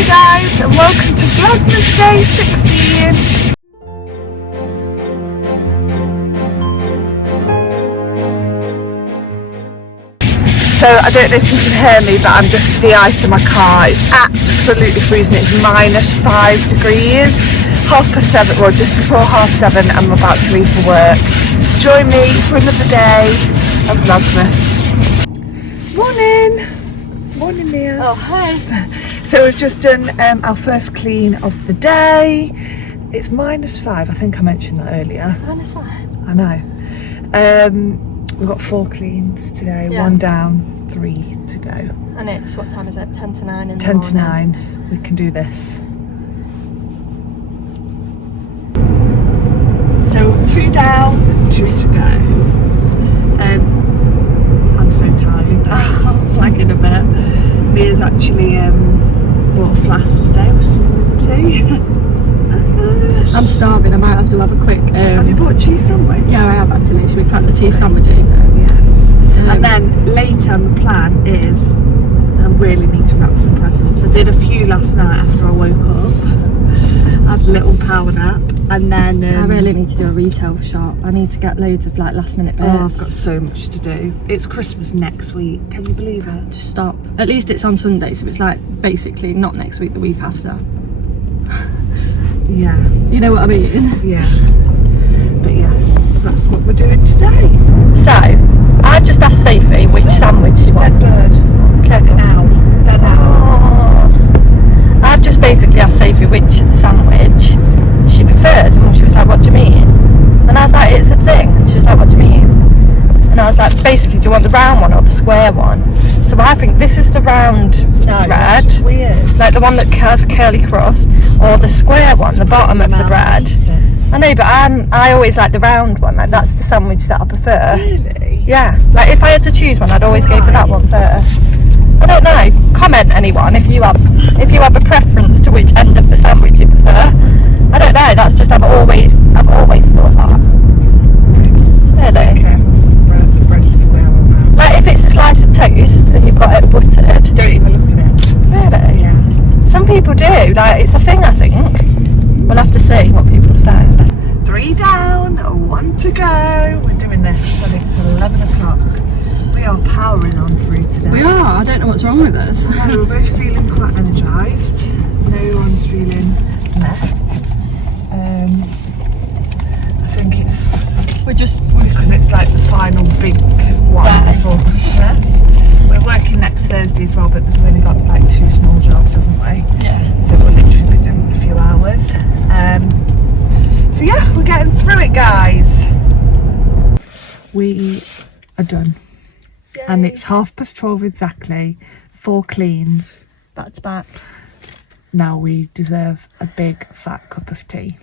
Hi guys, and welcome to Vlogmas Day 16. So I don't know if you can hear me, but I'm just de-icing my car. It's absolutely freezing. It's -5 degrees. 7:30, well just before 7:30, I'm about to leave for work. Join me for another day of Vlogmas. Morning! Morning, Mia. Oh, hi. So we've just done our first clean of the day. It's -5. I think I mentioned that earlier. -5. I know. We've got 4 cleans today. Yeah. 1 down, 3 to go. And it's, what time is it? 10 to 9 in the 10 morning. to 9. We can do this. So 2 down, 2 to go. I'm so tired. I'm flagging a bit. Mia's actually bought a flask today with some tea. I'm starving. I might have to have a quick. Have you bought a cheese sandwich? Yeah, I have actually. Should we crack the cheese sandwich in? Yes. And then later, my plan is I really need to wrap some presents. I did a few last night after I woke up. I had a little power nap, and then I really need to do a retail shop. I need to get loads of like last minute bits. Oh, I've got so much to do. It's Christmas next week. Can you believe it? Just stop. At least it's on Sunday, so it's like basically not next week, the week after. Yeah. You know what I mean? Yeah. But yes, that's what we're doing today. So, I've just asked Sophie which sandwich she wants. Dead bird. Like an owl. Dead owl. Oh. I've just basically asked Sophie which sandwich she prefers, and she was like, what do you mean? And I was like, it's a thing. And she was like, what do you mean? And I was like, basically, do you want the round one or the square one? So I think this is the round bread, that's weird. like the one that has curly crust, or the square one, the bottom of the bread. I know, but I always like the round one. Like that's the sandwich that I prefer. Really? Yeah. Like if I had to choose one, I'd always go for that one first. I don't know. Comment anyone if you have a preference to which end of the sandwich you prefer. I don't know. That's just I've always thought that. Really. Okay, the bread is square or round. Like if it's a slice of toast and you've got it buttered. Don't even look at it. Really? Yeah. Some people do. Like it's a thing, I think. We'll have to see what people say. 3 down, 1 to go. We're doing this and it's 11 o'clock. We are powering on through today. We are. I don't know what's wrong with us. No, we're both feeling quite energised. No one's feeling meh. I think it's because it's like the final big one before Christmas. We're working next Thursday as well, but we've only got like 2 small jobs, haven't we? Yeah. So we'll literally be doing a few hours. So yeah, we're getting through it, guys. We are done. Yay. And it's 12:30 exactly. 4 cleans. Back to back. Now we deserve a big fat cup of tea.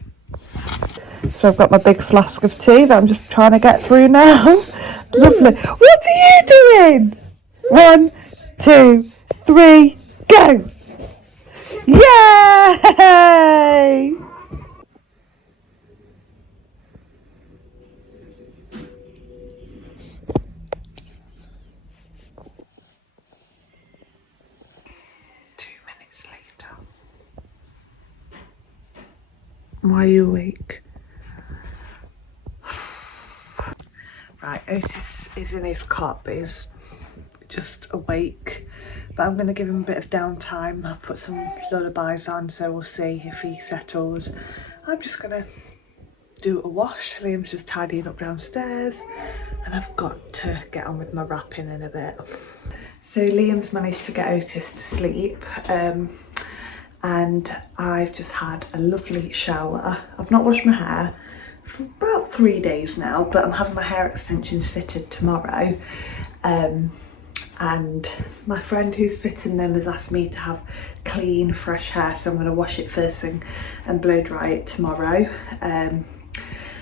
So I've got my big flask of tea that I'm just trying to get through now. Lovely. What are you doing? 1, 2, 3, go! Yay! Why are you awake? Right, Otis is in his cot, but he's just awake. But I'm going to give him a bit of downtime. I've put some lullabies on, so we'll see if he settles. I'm just going to do a wash. Liam's just tidying up downstairs, and I've got to get on with my wrapping in a bit. So Liam's managed to get Otis to sleep. And I've just had a lovely shower. I've not washed my hair for about 3 days now, but I'm having my hair extensions fitted tomorrow. And my friend who's fitting them has asked me to have clean, fresh hair, so I'm going to wash it first thing and blow dry it tomorrow.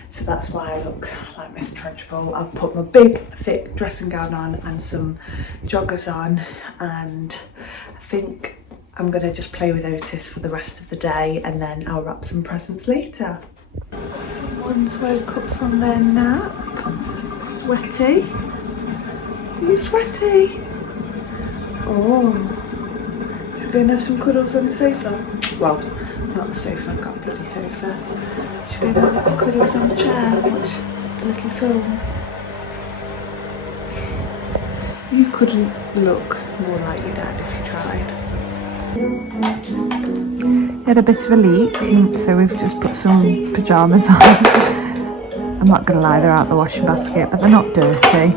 So that's why I look like Miss Trunchbull. I've put my big, thick dressing gown on and some joggers on, and I think I'm going to just play with Otis for the rest of the day, and then I'll wrap some presents later. Someone's woke up from their nap. Sweaty. Are you sweaty? Oh. we have some cuddles on the sofa? Well, not the sofa, I've got a bloody sofa. Should we have cuddles on the chair and watch a little film? You couldn't look more like your dad if you tried. He had a bit of a leak, so we've just put some pyjamas on. I'm not going to lie, they're out the washing basket, but they're not dirty.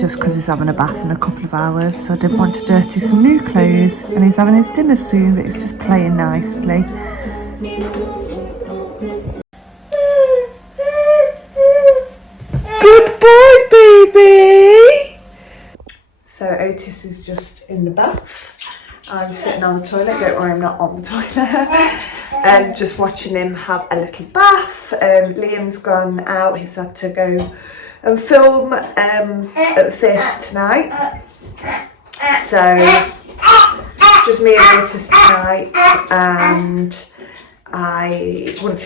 Just because he's having a bath in a couple of hours, so I didn't want to dirty some new clothes. And he's having his dinner soon, but he's just playing nicely. Good boy, baby! So Otis is just in the bath. I'm sitting on the toilet. Don't worry, I'm not on the toilet. Just watching him have a little bath. Liam's gone out. He's had to go and film at the theatre tonight. So just me and Otis tonight, and once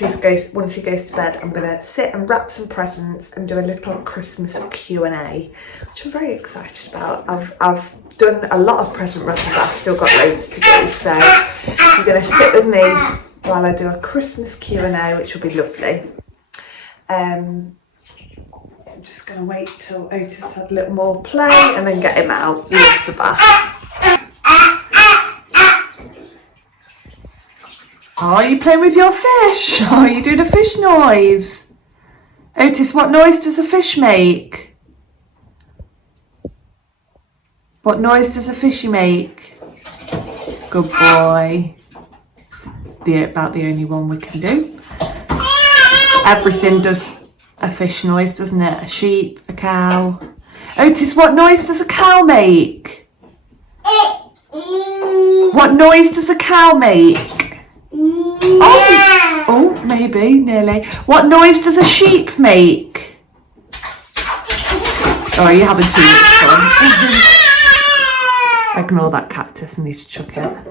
he goes to bed, I'm gonna sit and wrap some presents and do a little Christmas Q&A, which I'm very excited about. I've done a lot of present wrapping, but I've still got loads to do. So you're gonna sit with me while I do a Christmas Q&A, which will be lovely. I'm just gonna wait till Otis had a little more play and then get him out. He loves the bath. Oh, are you playing with your fish? Oh, are you doing a fish noise? Otis, what noise does a fish make? What noise does a fishy make? Good boy. It's about the only one we can do. Everything does a fish noise, doesn't it? A sheep, a cow. Otis, what noise does a cow make? What noise does a cow make? Oh, maybe, nearly. What noise does a sheep make? Oh, you're having too much fun. Ignore that cactus, I need to chuck it. Are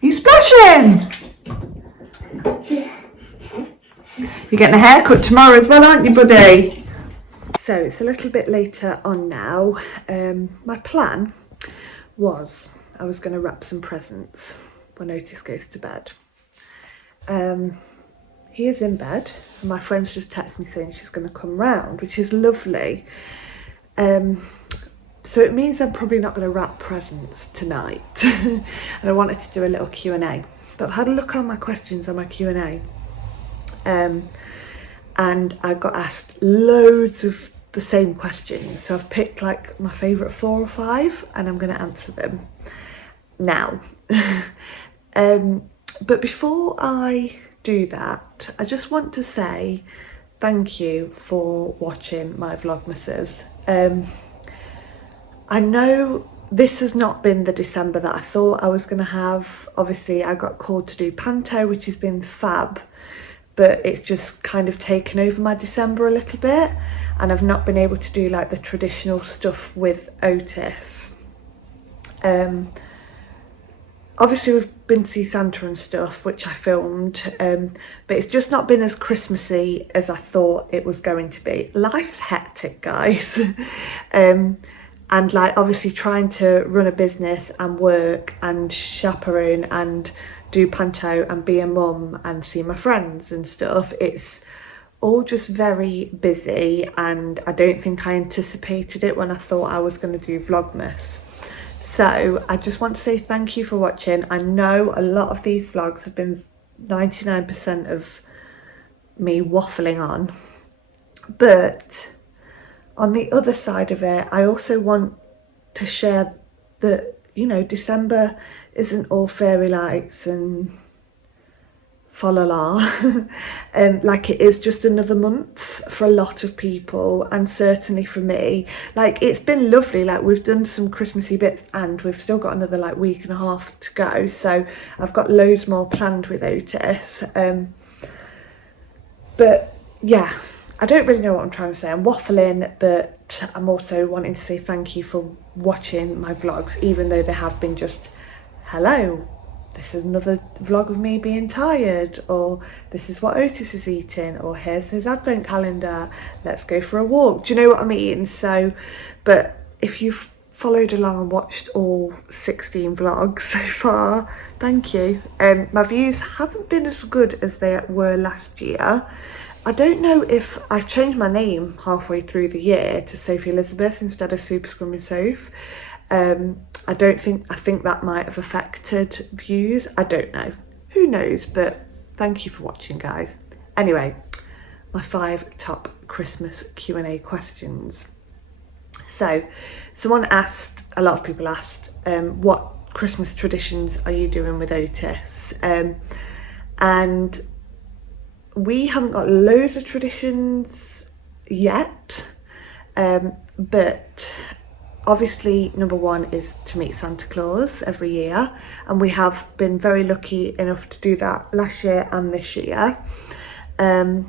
you splashing? You're getting a haircut tomorrow as well, aren't you, buddy? So it's a little bit later on now. My plan was I was going to wrap some presents when Otis goes to bed. He is in bed, and my friend's just texted me saying she's going to come round, which is lovely. So it means I'm probably not going to wrap presents tonight. And I wanted to do a little Q&A, but I've had a look on my questions on my Q&A, and I got asked loads of the same questions, so I've picked like my favourite 4 or 5 and I'm going to answer them now. But before I do that, I just want to say thank you for watching my Vlogmases. I know this has not been the December that I thought I was going to have. Obviously I got called to do Panto, which has been fab, but it's just kind of taken over my December a little bit, and I've not been able to do like the traditional stuff with Otis. Obviously we've been to see Santa and stuff, which I filmed, but it's just not been as Christmassy as I thought it was going to be. Life's hectic, guys. And like obviously trying to run a business and work and chaperone and do Panto and be a mum and see my friends and stuff, it's all just very busy, and I don't think I anticipated it when I thought I was going to do Vlogmas. So I just want to say thank you for watching. I know a lot of these vlogs have been 99% of me waffling on, but on the other side of it, I also want to share that, you know, December isn't all fairy lights and fa la la. Like it is just another month for a lot of people, and certainly for me. Like it's been lovely, like we've done some Christmassy bits and we've still got another like week and a half to go, so I've got loads more planned with Otis. But yeah, I don't really know what I'm trying to say. I'm waffling, but I'm also wanting to say thank you for watching my vlogs, even though they have been just, hello, this is another vlog of me being tired, or this is what Otis is eating, or here's his advent calendar, let's go for a walk. Do you know what I mean? So, but if you've followed along and watched all 16 vlogs so far, thank you. My views haven't been as good as they were last year. I don't know if I've changed my name halfway through the year to Sophie Elizabeth instead of Super Scrumming Soph. I think that might have affected views. I don't know. Who knows? But thank you for watching, guys. Anyway, my 5 top Christmas Q&A questions. So, someone asked, a lot of people asked, what Christmas traditions are you doing with Otis? And we haven't got loads of traditions yet, but obviously number one is to meet Santa Claus every year, and we have been very lucky enough to do that last year and this year, and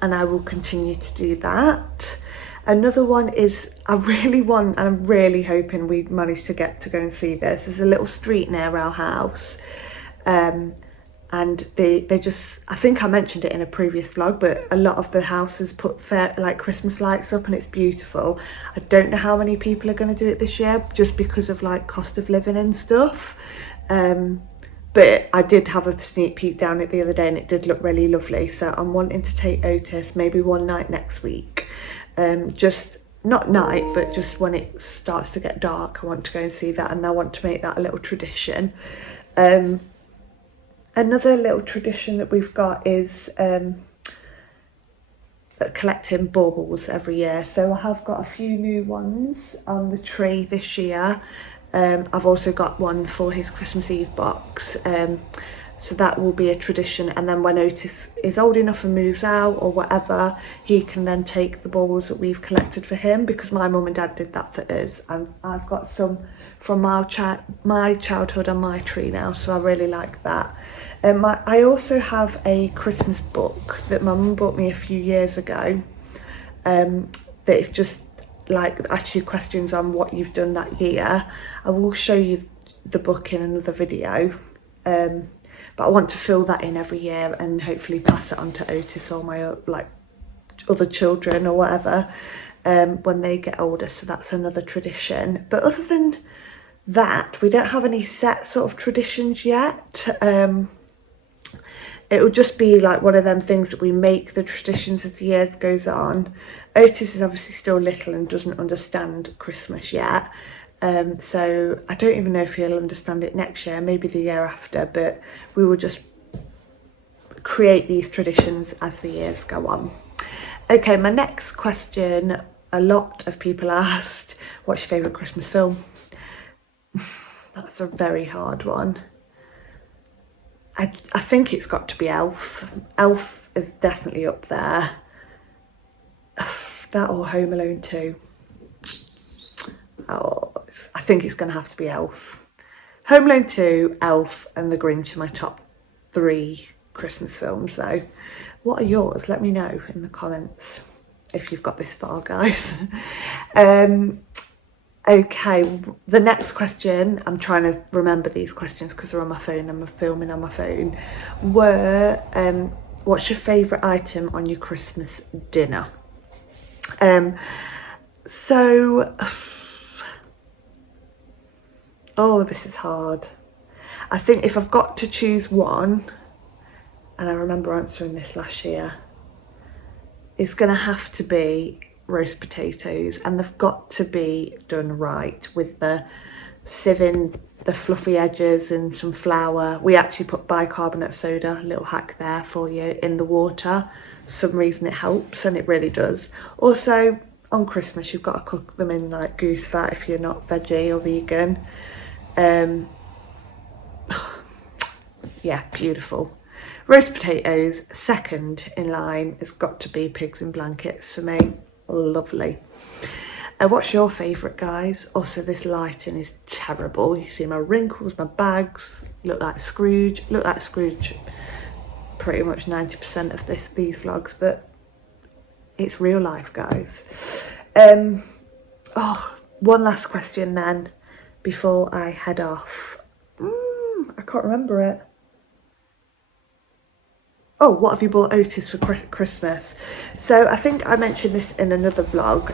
I will continue to do that. Another one is, I really want, and I'm really hoping we manage to get to go and see this. There's a little street near our house, and they just, I think I mentioned it in a previous vlog, but a lot of the houses put like Christmas lights up, and it's beautiful. I don't know how many people are going to do it this year, just because of like cost of living and stuff. But I did have a sneak peek down it the other day, and it did look really lovely. So I'm wanting to take Otis maybe one night next week. Just not night, but just when it starts to get dark, I want to go and see that, and I want to make that a little tradition. Another little tradition that we've got is collecting baubles every year. So I have got a few new ones on the tree this year. I've also got one for his Christmas Eve box. So that will be a tradition, and then when Otis is old enough and moves out or whatever, he can then take the baubles that we've collected for him, because my mum and dad did that for us, and I've got some from my childhood on my tree now, so I really like that. I also have a Christmas book that my mum bought me a few years ago, that is just like ask you questions on what you've done that year. I will show you the book in another video, but I want to fill that in every year and hopefully pass it on to Otis or my like other children or whatever, when they get older. So that's another tradition. But other than that, we don't have any set sort of traditions yet. It will just be like one of them things that we make the traditions as the years goes on. Otis is obviously still little and doesn't understand Christmas yet. So I don't even know if he'll understand it next year, maybe the year after, but we will just create these traditions as the years go on. Okay, my next question, a lot of people asked, what's your favourite Christmas film? That's a very hard one. I think it's got to be Elf. Elf is definitely up there. That or Home Alone 2. Oh, I think it's going to have to be Elf. Home Alone 2, Elf and The Grinch are my top 3 Christmas films though. What are yours? Let me know in the comments if you've got this far, guys. Okay, the next question, I'm trying to remember these questions because they're on my phone, I'm filming on my phone, were what's your favourite item on your Christmas dinner? Oh, this is hard. I think if I've got to choose one, and I remember answering this last year, it's going to have to be roast potatoes, and they've got to be done right with the sieving the fluffy edges and some flour. We actually put bicarbonate soda, a little hack there for you, in the water. For some reason it helps, and it really does. Also on Christmas you've got to cook them in like goose fat if you're not veggie or vegan. Yeah, beautiful. Roast potatoes. Second in line has got to be pigs in blankets for me. Lovely. What's your favourite, guys? Also, this lighting is terrible. You see my wrinkles, my bags, look like Scrooge pretty much 90% of these vlogs, but it's real life, guys. Oh, one last question then before I head off. I can't remember it. Oh, what have you bought Otis for Christmas? So I think I mentioned this in another vlog.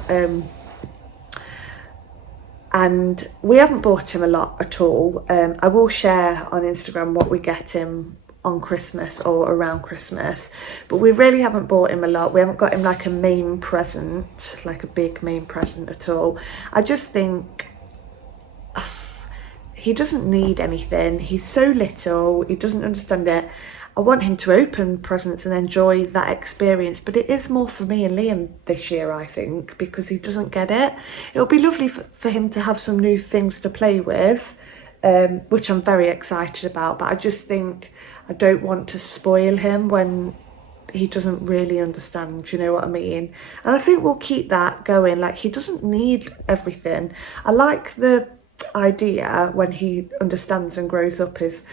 and we haven't bought him a lot at all. I will share on Instagram what we get him on Christmas or around Christmas, but we really haven't bought him a lot. We haven't got him like a main present, like a big main present at all. I just think he doesn't need anything. He's so little, he doesn't understand it. I want him to open presents and enjoy that experience, but it is more for me and Liam this year, I think, because he doesn't get it. It'll be lovely for him to have some new things to play with, which I'm very excited about, but I just think I don't want to spoil him when he doesn't really understand, do you know what I mean? And I think we'll keep that going. Like, he doesn't need everything. I like the idea when he understands and grows up is,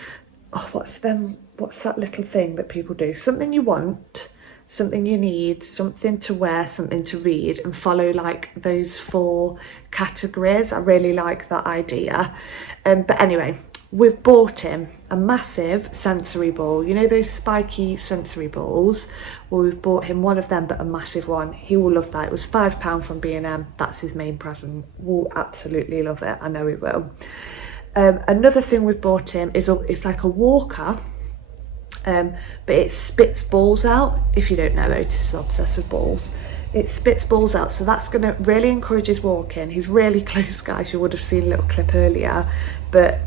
oh, what's that little thing that people do? Something you want, something you need, something to wear, something to read, and follow like those 4 categories. I really like that idea. But anyway, we've bought him a massive sensory ball. You know those spiky sensory balls? Well, we've bought him one of them, but a massive one. He will love that. It was £5 from B&M. That's his main present. We'll absolutely love it. I know he will. Another thing we've bought him is it's like a walker, but it spits balls out. If you don't know, Otis is obsessed with balls. It spits balls out, so that's going to really encourage his walking. He's really close, guys. You would have seen a little clip earlier, but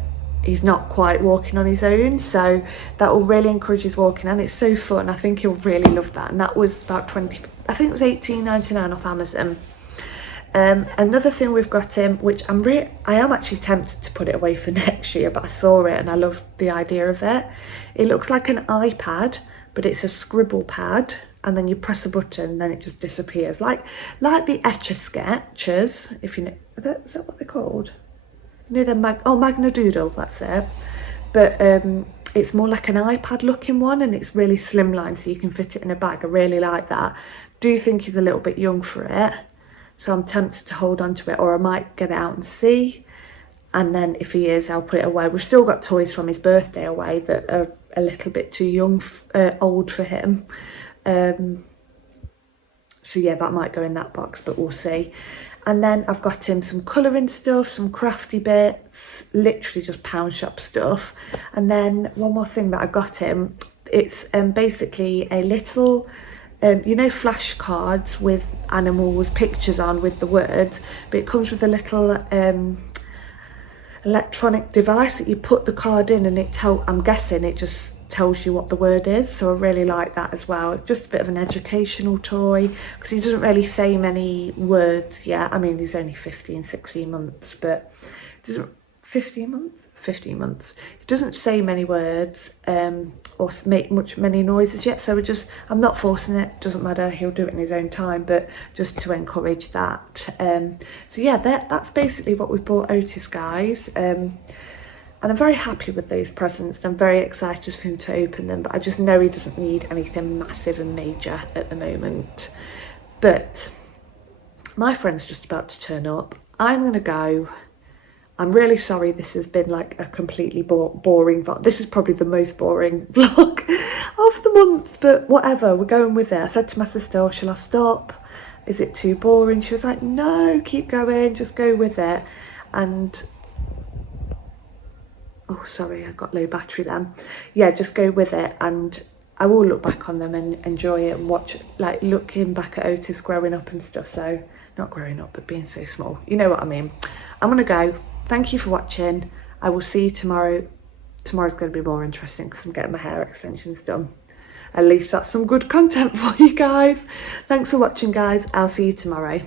he's not quite walking on his own, so that will really encourage his walking, and it's so fun. I think he'll really love that. And that was about 20, I think it was £18.99 off Amazon. Another thing we've got him, which I am actually tempted to put it away for next year, but I saw it and I love the idea of it. It looks like an iPad, but it's a scribble pad, and then you press a button, then it just disappears, like the Etch-a-Sketches, if you know. Is that what they're called? You know, they're Magna Doodle, that's it. But it's more like an iPad looking one, and it's really slimline, so you can fit it in a bag. I really like that. Do think he's a little bit young for it, so I'm tempted to hold on to it, or I might get it out and see, and then if he is, I'll put it away. We've still got toys from his birthday away that are a little bit too old for him. So yeah, that might go in that box, but we'll see. And then I've got him some colouring stuff, some crafty bits, literally just pound shop stuff. And then one more thing that I got him, it's basically a little, you know, flashcards with animals, pictures on with the words, but it comes with a little electronic device that you put the card in, and I'm guessing it just tells you what the word is. So I really like that as well. It's just a bit of an educational toy, because he doesn't really say many words yet. I mean, he's only 16 months, but doesn't 15 months. He doesn't say many words or make many noises yet, so I'm not forcing it. Doesn't matter, he'll do it in his own time, but just to encourage that. So yeah, that's basically what we've bought Otis, guys. And I'm very happy with those presents, and I'm very excited for him to open them, but I just know he doesn't need anything massive and major at the moment. But my friend's just about to turn up. I'm gonna go. I'm really sorry this has been like a completely boring vlog. This is probably the most boring vlog of the month, but whatever, we're going with it. I said to my sister, oh, shall I stop? Is it too boring? She was like, no, keep going, just go with it. And oh, sorry, I got low battery then. Yeah, just go with it, and I will look back on them and enjoy it and watch, like, looking back at Otis growing up and stuff. So, not growing up, but being so small. You know what I mean. I'm going to go. Thank you for watching. I will see you tomorrow. Tomorrow's going to be more interesting because I'm getting my hair extensions done. At least that's some good content for you guys. Thanks for watching, guys. I'll see you tomorrow.